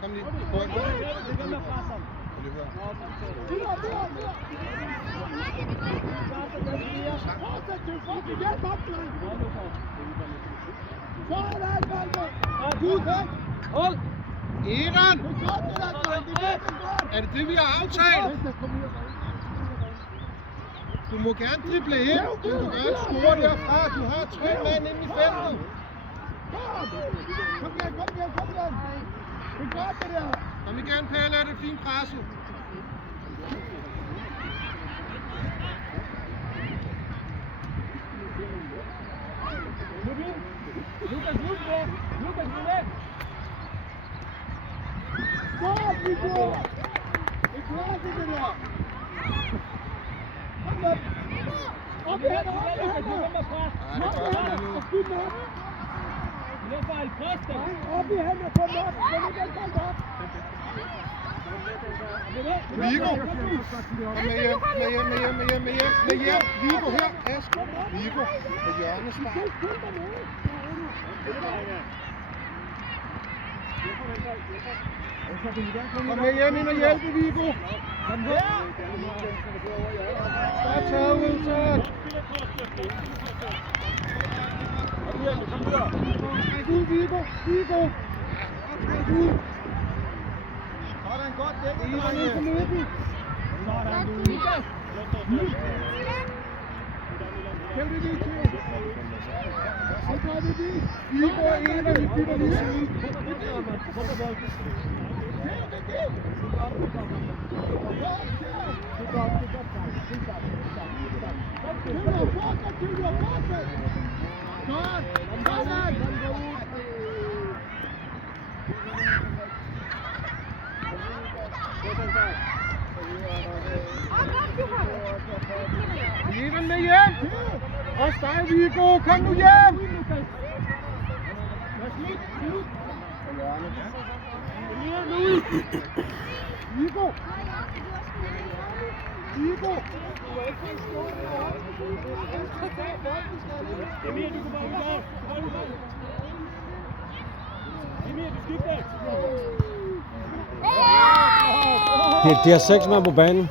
Kom lige. Hold! Egon! Er det det, vi har aftalt? Du må gerne drible ind. Du kan godt score derfra. Du har 3 mand inde i feltet. Kom igen! Det er godt, det der! Kom igen, Pelle. Er det fint presset? Lukas, Lukas! Stop, Viggo! Det er klart, det der! Kom op! Op i hænder! Op i hænder! Kom op! Viggo! Med hjem! Viggo her! Ask! Viggo! Med hjørnespark! Kom med hjem ind og hjælpe, Viggo! Kom her! Stop taget, Wilson! Træk ud, Viggo! Træk ud! Sådan godt dækket, Egon ind på midten! Sådan, du! Kæld det lige til! Så gør vi det! Viggo og Egon, vi bytter lige side! Egon med hjem! Også dig, Viggo! Kom nu hjem! Viggo! Viggo! Emil, du kan bare Emil, du skifter! Det er 6 mand på banen.